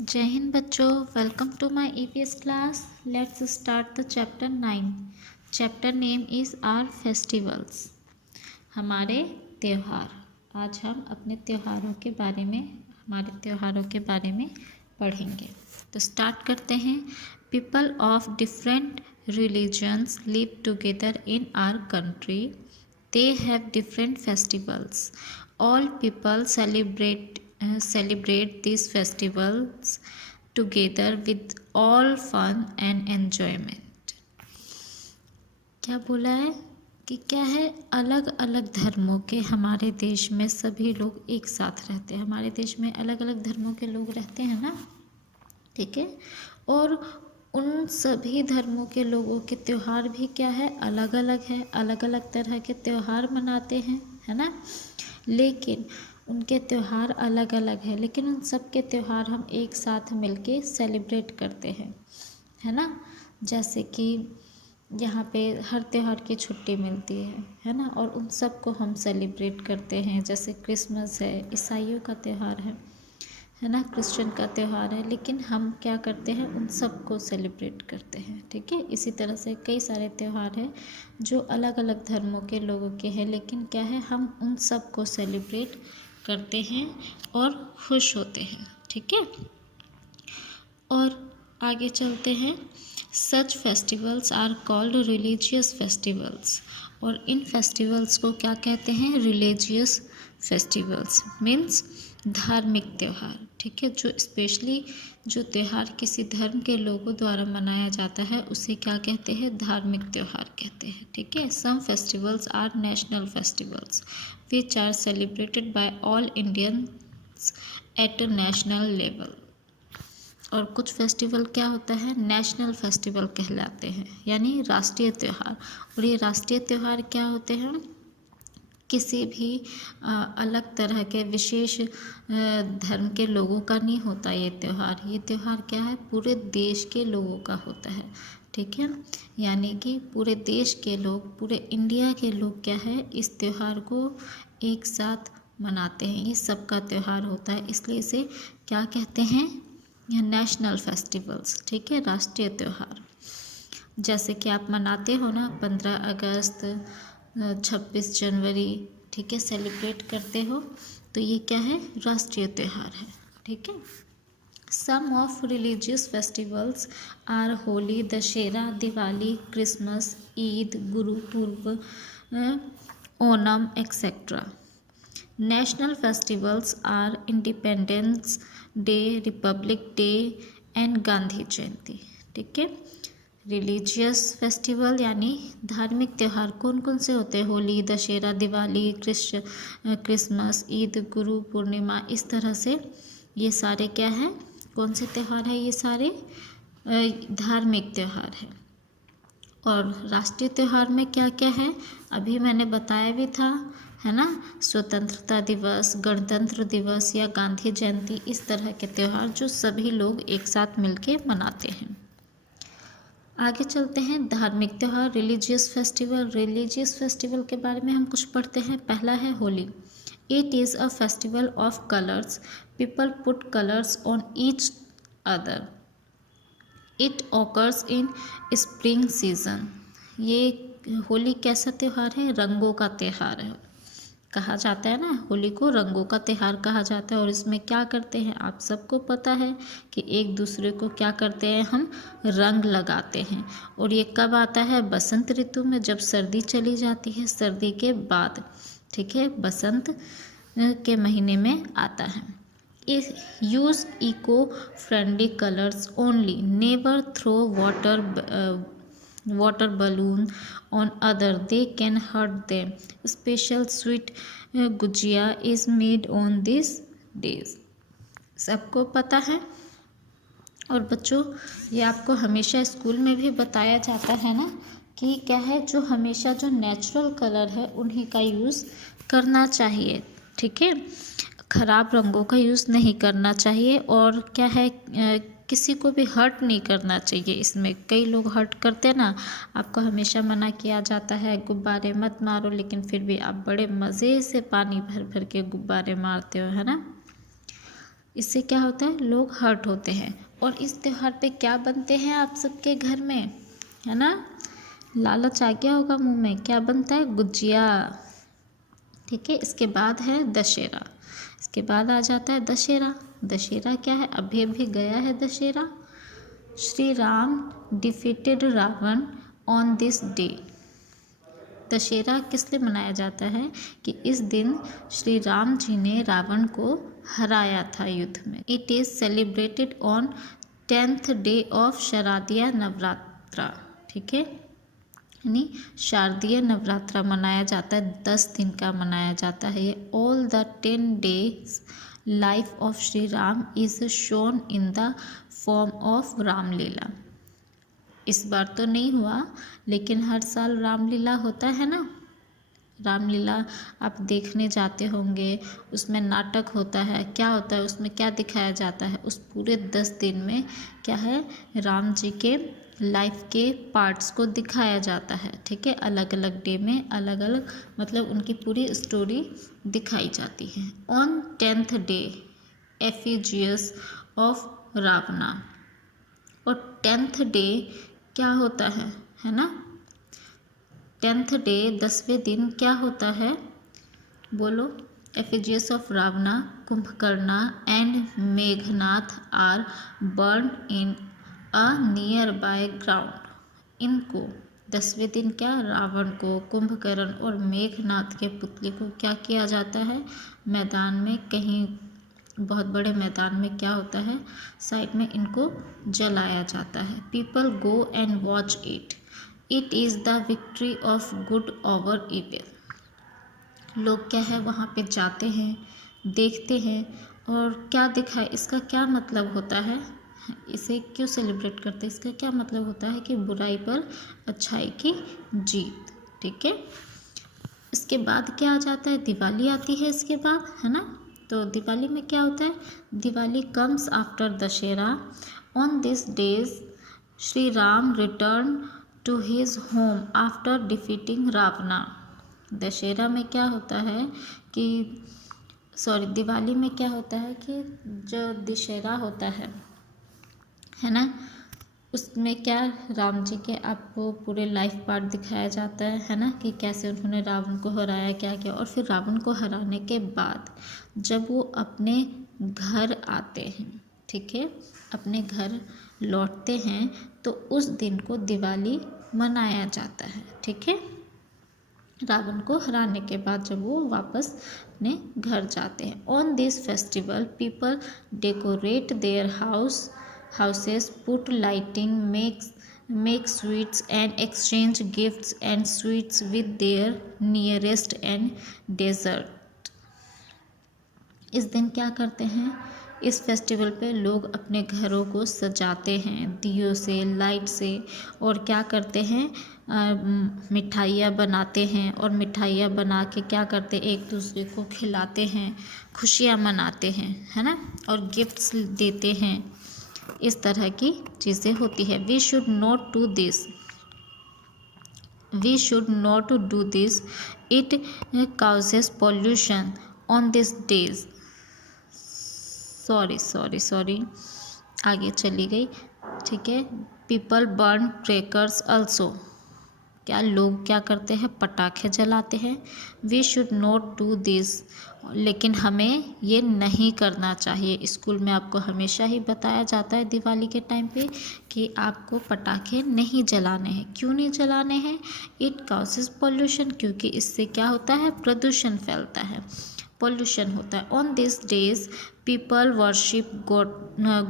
जय हिंद बच्चों, welcome to my EVS class. Let's start the chapter 9। Chapter name is our festivals. हमारे त्यौहार। आज हम अपने त्यौहारों के बारे में पढ़ेंगे। तो स्टार्ट करते हैं। People of different religions live together in our country. They have different festivals. All people celebrate these festivals together with all fun and enjoyment। क्या बोला है कि क्या है, अलग अलग धर्मों के हमारे देश में सभी लोग एक साथ रहते हैं। हमारे देश में अलग अलग धर्मों के लोग रहते हैं ना, ठीक है। और उन सभी धर्मों के लोगों के त्यौहार भी क्या है, अलग अलग है। अलग अलग तरह के त्यौहार मनाते हैं, है ना। लेकिन उनके त्यौहार अलग अलग है, लेकिन उन सब के त्यौहार हम एक साथ मिलके सेलिब्रेट करते हैं, है ना। जैसे कि यहाँ पे हर त्यौहार की छुट्टी मिलती है ना। और उन सब को हम सेलिब्रेट करते हैं। जैसे क्रिसमस है, ईसाइयों का त्यौहार है ना, क्रिश्चियन का त्यौहार है, लेकिन हम क्या करते हैं, उन सब को सेलिब्रेट करते हैं, ठीक है। इसी तरह से कई सारे त्यौहार हैं जो अलग अलग धर्मों के लोगों के हैं, लेकिन क्या है, हम उन सब को सेलिब्रेट करते हैं और खुश होते हैं, ठीक है। और आगे चलते हैं। Such festivals are called religious festivals. और इन फेस्टिवल्स को क्या कहते हैं, रिलीजियस फेस्टिवल्स मीन्स धार्मिक त्यौहार, ठीक है। जो स्पेशली जो त्यौहार किसी धर्म के लोगों द्वारा मनाया जाता है उसे क्या कहते हैं, धार्मिक त्यौहार कहते हैं, ठीक है। Some festivals are national festivals which are celebrated by all Indians at national level. और कुछ फेस्टिवल क्या होता है, नेशनल फेस्टिवल कहलाते हैं, यानी राष्ट्रीय त्यौहार। और ये राष्ट्रीय त्यौहार क्या होते हैं, किसी भी अलग तरह के विशेष धर्म के लोगों का नहीं होता ये त्यौहार। ये त्यौहार क्या है, पूरे देश के लोगों का होता है, ठीक है। यानी कि पूरे देश के लोग, पूरे इंडिया के लोग क्या है, इस त्यौहार को एक साथ मनाते हैं। ये सबका त्यौहार होता है, इसलिए इसे क्या कहते हैं, यह नेशनल फेस्टिवल्स, ठीक है, राष्ट्रीय त्यौहार। जैसे कि आप मनाते हो ना 15 अगस्त, 26 जनवरी, ठीक है, सेलिब्रेट करते हो, तो ये क्या है, राष्ट्रीय त्यौहार है, ठीक है। Some of religious festivals are Holi, Dussehra, Diwali, Christmas, Eid, Gurpurab, Onam etcetera. National festivals are Independence Day, Republic Day and Gandhi Jayanti, ठीक है। रिलीजियस फेस्टिवल यानी धार्मिक त्यौहार कौन कौन से होते हैं, होली, दशहरा, दिवाली, क्रिसमस, ईद, गुरु पूर्णिमा, इस तरह से ये सारे क्या है, कौन से त्यौहार है, ये सारे धार्मिक त्यौहार है। और राष्ट्रीय त्यौहार में क्या क्या है, अभी मैंने बताया भी था, है ना। स्वतंत्रता दिवस, गणतंत्र दिवस या गांधी जयंती, इस तरह के त्यौहार जो सभी लोग एक साथ मिलके मनाते हैं। आगे चलते हैं। धार्मिक त्यौहार, रिलीजियस फेस्टिवल के बारे में हम कुछ पढ़ते हैं। पहला है Holi. It is a festival of colours. People put colours on each other. It occurs in spring season. ये होली कैसा त्यौहार है, रंगों का त्यौहार है, कहा जाता है ना, होली को रंगों का त्यौहार कहा जाता है। और इसमें क्या करते हैं, आप सबको पता है कि एक दूसरे को क्या करते हैं, हम रंग लगाते हैं। और ये कब आता है, बसंत ऋतु में, जब सर्दी चली जाती है, सर्दी के बाद, ठीक है, बसंत के महीने में आता है। Use eco friendly colours only, never throw water balloon on other, they can hurt them. Special sweet gujia is made on these days। सबको पता है। और बच्चों, ये आपको हमेशा स्कूल में भी बताया जाता है ना, कि क्या है, जो हमेशा जो नेचुरल कलर है उन्हीं का यूज़ करना चाहिए, ठीक है। खराब रंगों का यूज़ नहीं करना चाहिए। और क्या है, किसी को भी हर्ट नहीं करना चाहिए। इसमें कई लोग हर्ट करते ना, आपको हमेशा मना किया जाता है गुब्बारे मत मारो, लेकिन फिर भी आप बड़े मज़े से पानी भर भर के गुब्बारे मारते हो, है ना। इससे क्या होता है, लोग हर्ट होते हैं। और इस त्यौहार पे क्या बनते हैं आप सबके घर में, है ना, लालच आ गया होगा मुंह में, क्या बनता है, गुजिया। ठीक है, इसके बाद है दशहरा। इसके बाद आ जाता है दशहरा। दशहरा क्या है, अभी अभी गया है Dussehra. Shri Ram defeated Ravana on this day. Dussehra किस लिए मनाया जाता है कि इस दिन श्री राम जी ने रावण को हराया था युद्ध में। It is celebrated on 10th day of शारदीय नवरात्रा। ठीक है, यानी शारदीय नवरात्रा मनाया जाता है, 10 दिन का मनाया जाता है ये। All the 10 days life of Shri Ram is shown in the form of Ramlila. इस बार तो नहीं हुआ, लेकिन हर साल रामलीला होता है ना। रामलीला आप देखने जाते होंगे, उसमें नाटक होता है, क्या होता है उसमें, क्या दिखाया जाता है, उस पूरे 10 दिन में क्या है, राम जी के लाइफ के पार्ट्स को दिखाया जाता है। ठीक है, अलग अलग डे में अलग अलग, मतलब उनकी पूरी स्टोरी दिखाई जाती है। On 10th day effigies of Ravana. और 10th डे क्या होता है ना, 10th डे 10वें दिन क्या होता है, बोलो, effigies of Ravana, Kumbhakarna and Meghnath are burn in a near by ground. इनको 10वें दिन क्या, रावण को, कुंभकर्ण और मेघनाथ के पुतले को क्या किया जाता है, मैदान में कहीं, बहुत बड़े मैदान में क्या होता है, साइड में इनको जलाया जाता है। People go and watch it. It is the victory of good over evil. लोग क्या है वहाँ पे जाते हैं, देखते हैं, और क्या दिखाए, इसका क्या मतलब होता है, इसे क्यों सेलिब्रेट करते हैं, इसका क्या मतलब होता है कि बुराई पर अच्छाई की जीत। ठीक है, इसके बाद क्या आ जाता है, दिवाली आती है इसके बाद, है ना। तो दिवाली में क्या होता है, Diwali comes after Dussehra. On this days Shri Ram return to his home after defeating Ravana. Dussehra में क्या होता है कि, सॉरी, दिवाली में क्या होता है कि जो दशहरा होता है ना, उसमें क्या, राम जी के आपको पूरे लाइफ पार्ट दिखाया जाता है ना, कि कैसे उन्होंने रावण को हराया, क्या किया। और फिर रावण को हराने के बाद जब वो अपने घर आते हैं, ठीक है, अपने घर लौटते हैं, तो उस दिन को दिवाली मनाया जाता है। ठीक है, रावण को हराने के बाद जब वो वापस अपने घर जाते हैं। On this festival people decorate their houses, put lighting, make sweets and exchange gifts and sweets with their nearest and dessert। इस दिन क्या करते हैं, इस फेस्टिवल पे लोग अपने घरों को सजाते हैं दियों से, लाइट से, और क्या करते हैं, मिठाइयाँ बनाते हैं, और मिठाइयाँ बना के क्या करते हैं, एक दूसरे को खिलाते हैं, खुशियाँ मनाते हैं, है ना, और गिफ्ट्स देते हैं। इस तरह की चीज़ें होती है। We should not do this, it causes pollution on this days. Sorry, आगे चली गई। ठीक है, पीपल बर्न क्रैकर्स ऑल्सो। क्या लोग क्या करते हैं, पटाखे जलाते हैं। We should not do this, लेकिन हमें ये नहीं करना चाहिए। स्कूल में आपको हमेशा ही बताया जाता है दिवाली के टाइम पे कि आपको पटाखे नहीं जलाने हैं। क्यों नहीं जलाने हैं, इट काउजेस पॉल्यूशन, क्योंकि इससे क्या होता है, प्रदूषण फैलता है, पॉल्यूशन होता है। On this days people worship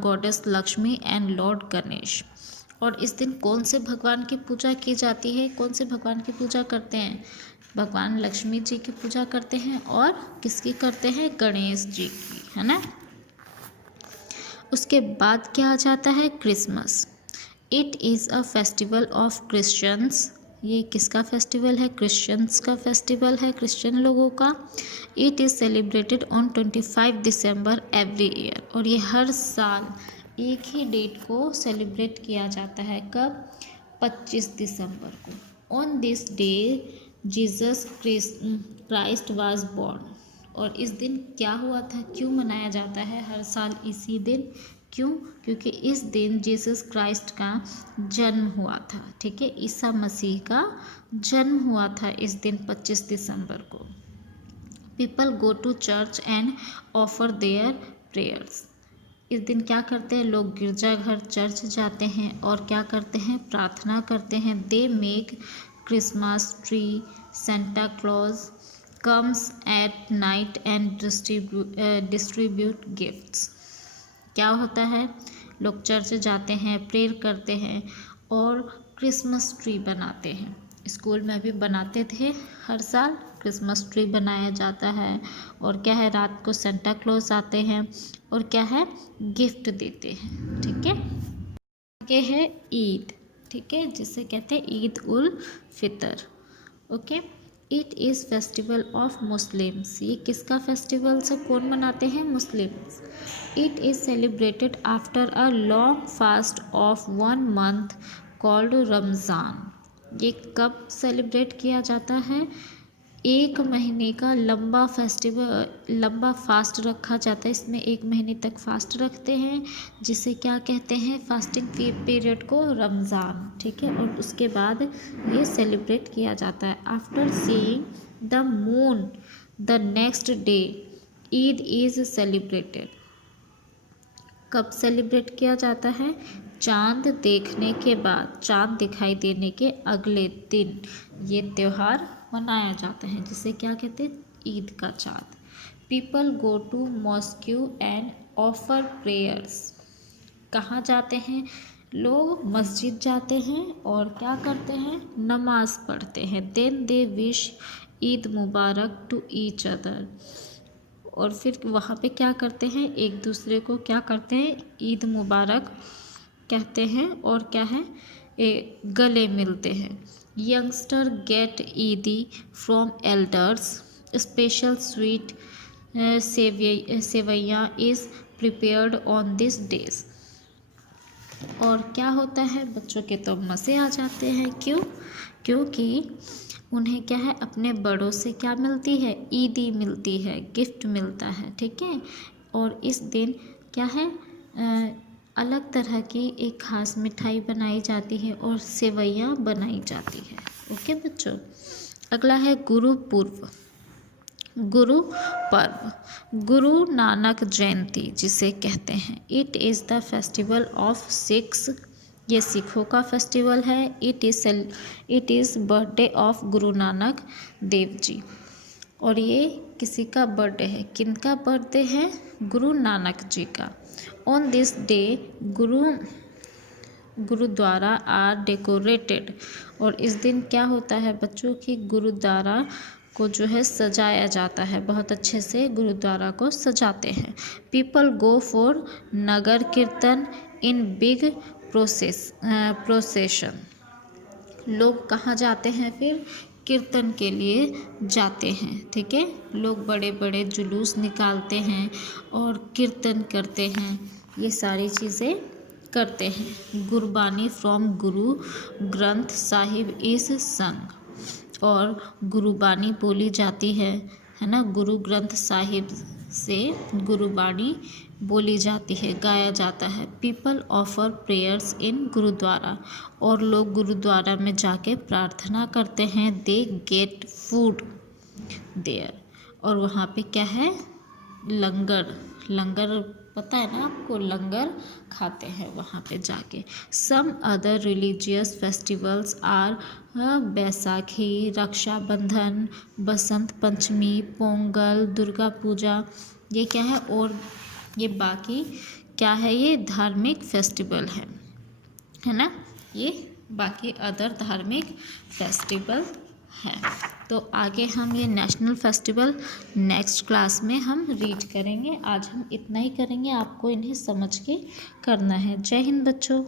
goddess Lakshmi and Lord Ganesh. और इस दिन कौन से भगवान की पूजा की जाती है, कौन से भगवान की पूजा करते हैं, भगवान लक्ष्मी जी की पूजा करते हैं, और किसकी करते हैं, गणेश जी की, है ना। उसके बाद क्या आ जाता है, Christmas. It is a festival of Christians. ये किसका फेस्टिवल है, क्रिश्चियंस का फेस्टिवल है, क्रिश्चियन लोगों का। It is celebrated on 25 December every year. और ये हर साल एक ही डेट को सेलिब्रेट किया जाता है, कब, 25 दिसंबर को। On this day Jesus Christ was born. और इस दिन क्या हुआ था, क्यों मनाया जाता है हर साल इसी दिन, क्यों? क्योंकि इस दिन जीसस क्राइस्ट का जन्म हुआ था, ठीक है, ईसा मसीह का जन्म हुआ था इस दिन 25 दिसंबर को। People go to church and offer their prayers. इस दिन क्या करते हैं लोग, गिरजाघर चर्च जाते हैं और क्या करते हैं, प्रार्थना करते हैं। They make Christmas tree, Santa Claus comes at night and distribute gifts. क्या होता है, लोग चर्च जाते हैं, प्रेयर करते हैं और क्रिसमस ट्री बनाते हैं। स्कूल में भी बनाते थे, हर साल क्रिसमस ट्री बनाया जाता है। और क्या है, रात को सेंटा क्लॉज आते हैं और क्या है, गिफ्ट देते हैं, ठीक है। आगे है ईद, ठीक है, जिसे कहते हैं Eid ul Fitr. Okay, it is festival of Muslims. ये किसका फेस्टिवल से कौन मनाते हैं, Muslims. It is celebrated after a long fast of 1 month called Ramzan. ये कब सेलिब्रेट किया जाता है, 1 महीने का लंबा फास्ट रखा जाता है। इसमें 1 महीने तक फास्ट रखते हैं, जिसे क्या कहते हैं, फास्टिंग पीरियड को रमज़ान, ठीक है। और उसके बाद ये सेलिब्रेट किया जाता है। After seeing the moon the next day Eid is celebrated. कब सेलिब्रेट किया जाता है, चांद देखने के बाद, चांद दिखाई देने के अगले दिन ये त्यौहार मनाया जाता है, जिसे क्या कहते हैं, ईद का चाँद। People go to mosque and offer prayers. कहाँ जाते हैं लोग, मस्जिद जाते हैं और क्या करते हैं, नमाज पढ़ते हैं। Then they wish Eid Mubarak to each other. और फिर वहाँ पे क्या करते हैं, एक दूसरे को क्या करते हैं, ईद मुबारक कहते हैं और क्या है, गले मिलते हैं। Youngster get eidi from elders, special sweet seviyan is prepared on this days. और क्या होता है, बच्चों के तो मज़े आ जाते हैं, क्यों? क्योंकि उन्हें क्या है, अपने बड़ों से क्या मिलती है, ईदी मिलती है, गिफ्ट मिलता है, ठीक है। और इस दिन क्या है, अलग तरह की एक खास मिठाई बनाई जाती है और सेवैयाँ बनाई जाती है। ओके बच्चों, अगला है गुरु पर्व। गुरु नानक जयंती जिसे कहते हैं, it is the festival of Sikhs. ये सिखों का फेस्टिवल है। It is birthday of Guru Nanak Dev ji. और ये किसी का बर्थडे है, किनका बर्थडे है, गुरु नानक जी का। On this day gurdwara are decorated. और इस दिन क्या होता है बच्चों की, गुरुद्वारा को जो है सजाया जाता है, बहुत अच्छे से गुरुद्वारा को सजाते हैं। पीपल गो फॉर नगर कीर्तन इन बिग प्रोसेशन। लोग कहाँ जाते हैं फिर, कीर्तन के लिए जाते हैं, ठीक है। लोग बड़े बड़े जुलूस निकालते हैं और कीर्तन करते हैं, ये सारी चीज़ें करते हैं। गुरबानी फ्रॉम गुरु ग्रंथ साहिब इस संग। और गुरुबानी बोली जाती है ना, गुरु ग्रंथ साहिब से गुरुबानी बोली जाती है, गाया जाता है। People offer prayers in gurdwara. और लोग गुरुद्वारा में जाके प्रार्थना करते हैं। They get food there. और वहाँ पे क्या है, लंगर पता है ना आपको, लंगर खाते हैं वहाँ पे जाके। Some other religious festivals are Baisakhi, Rakshabandhan, Basant Panchami, Pongal, Durga Puja. ये क्या है, और ये बाकी क्या है, ये धार्मिक फेस्टिवल है ना, ये बाकी अदर धार्मिक फेस्टिवल है। तो आगे हम ये नेशनल फेस्टिवल नेक्स्ट क्लास में हम रीड करेंगे। आज हम इतना ही करेंगे, आपको इन्हें समझ के करना है। जय हिंद बच्चों।